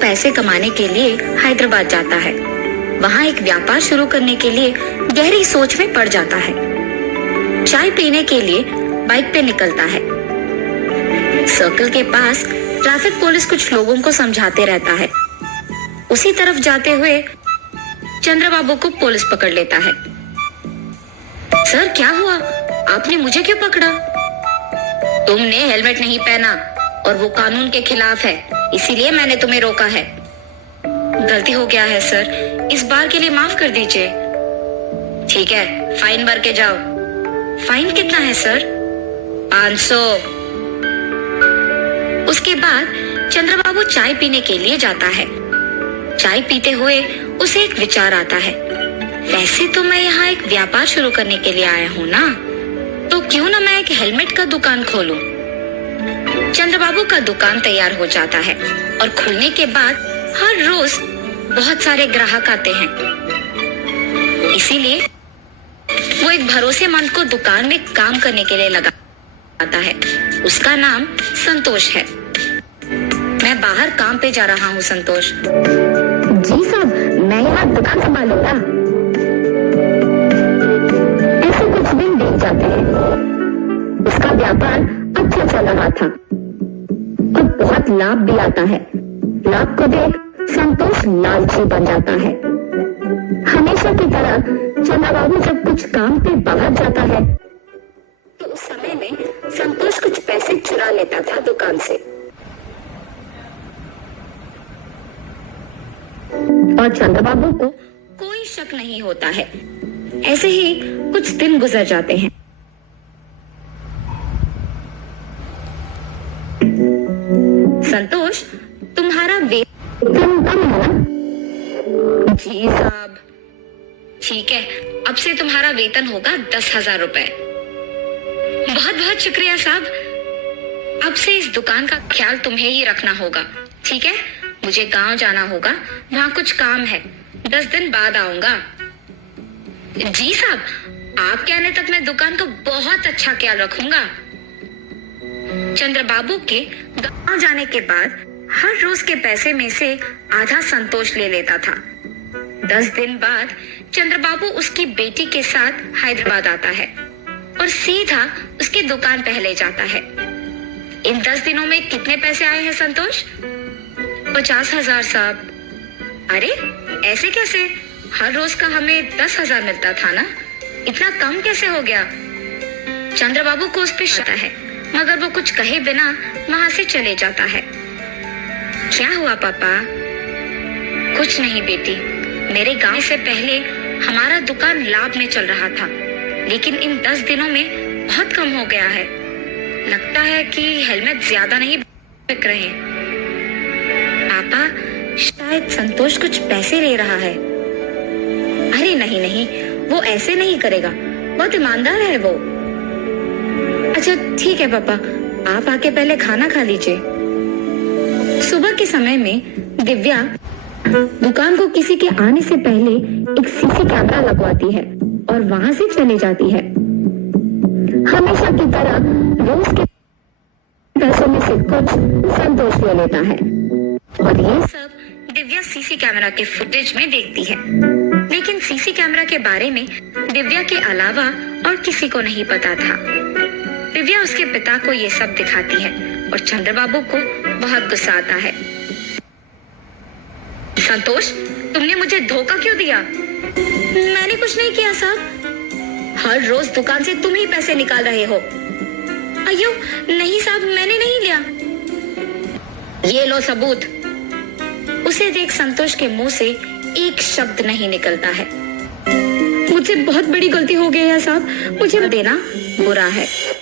पैसे कमाने के लिए हैदराबाद जाता है। वहाँ एक व्यापार शुरू करने के लिए गहरी सोच में पड़ जाता है। चाय पीने के लिए बाइक पे निकलता है। सर्कल के पास ट्रैफिक पुलिस कुछ लोगों को समझाते रहता है। उसी तरफ जाते हुए चंद्रबाबू को पुलिस पकड़ लेता है। सर क्या हुआ, आपने मुझे क्यों पकड़ा? तुमने हेलमेट नहीं पहना और वो कानून के खिलाफ है, इसीलिए मैंने तुम्हें रोका है। गलती हो गया है सर, इस बार के लिए माफ कर दीजिए। ठीक है, फाइन भर के जाओ। फाइन कितना है सर? 500। उसके बाद चंद्रबाबू चाय पीने के लिए जाता है। चाय पीते हुए उसे एक विचार आता है, वैसे तो मैं यहाँ एक व्यापार शुरू करने के लिए आया हूँ ना, तो क्यों ना मैं एक हेलमेट का दुकान खोलूं। चंद्रबाबू का दुकान तैयार हो जाता है और खुलने के बाद हर रोज बहुत सारे ग्राहक आते हैं। इसीलिए वो एक भरोसेमंद को दुकान में काम करने के लिए लगाता है। उसका नाम संतोष है। मैं बाहर काम पे जा रहा हूँ संतोष। जी साहब, मैं यहाँ दुकान संभालूंगा। ऐसे कुछ दिन बीत जाते हैं। उसका व्यापार अच्छा चल रहा था और बहुत लाभ भी आता है। लाभ को देख संतोष लालची बन जाता है। हमेशा की तरह चंद्रबाबू जब कुछ काम पे बाहर जाता है तो उस समय में संतोष कुछ पैसे चुरा लेता था दुकान से। और चंद्रबाबू को कोई शक नहीं होता है। ऐसे ही कुछ दिन गुजर जाते हैं। संतोष, तुम्हारा वेतन कम है ना? जी साहब। ठीक है, अब से तुम्हारा वेतन होगा 10,000 रुपए। बहुत बहुत शुक्रिया साहब। अब से इस दुकान का ख्याल तुम्हें ही रखना होगा, ठीक है? मुझे गांव जाना होगा, वहाँ कुछ काम है। 10 दिन बाद आऊंगा। जी साहब, आप कहने तक मैं दुकान का बहुत अच्छा ख्याल रखूंगा। चंद्रबाबू के गांव जाने के बाद हर रोज के पैसे में से आधा संतोष ले लेता था। 10 दिन बाद चंद्रबाबू उसकी बेटी के साथ हैदराबाद आता है और सीधा उसकी दुकान पे ले जाता है। इन 10 दिनों में कितने पैसे आए हैं संतोष? 50,000 साहब। अरे ऐसे कैसे? हर रोज का हमें 10,000 मिलता था ना, इतना कम कैसे हो गया? चंद्रबाबू को उस पे शक है, मगर वो कुछ कहे बिना वहां से चले जाता है। क्या हुआ पापा? कुछ नहीं बेटी, मेरे गांव से पहले हमारा दुकान लाभ में चल रहा था, लेकिन इन 10 दिनों में बहुत कम हो गया है। लगता है कि हेलमेट ज्यादा नहीं बिक रहे। पापा, शायद संतोष कुछ पैसे ले रहा है। अरे नहीं नहीं, वो ऐसे नहीं करेगा, बहुत ईमानदार है वो। अच्छा ठीक है पापा, आप आके पहले खाना खा लीजिए। सुबह के समय में दिव्या दुकान को किसी के आने से पहले एक सीसी कैमरा लगवाती है और वहां से चली जाती है। हमेशा की तरह रोज के पैसों में से कुछ संतोष ले लेता है और ये सब दिव्या सीसी कैमरा के फुटेज में देखती है। लेकिन सीसी कैमरा के बारे में दिव्या के अलावा और किसी को नहीं पता था। दिव्या उसके पिता को ये सब दिखाती है और चंद्रबाबू को बहुत गुस्सा आता है। संतोष, तुमने मुझे धोखा क्यों दिया? मैंने कुछ नहीं किया साहब। हर रोज दुकान से तुम ही पैसे निकाल रहे हो। अयो नहीं साहब, मैंने नहीं लिया। ये लो सबूत। उसे देख संतोष के मुंह से एक शब्द नहीं निकलता है। मुझसे बहुत बड़ी गलती हो गई है साहब, मुझे देना बुरा है।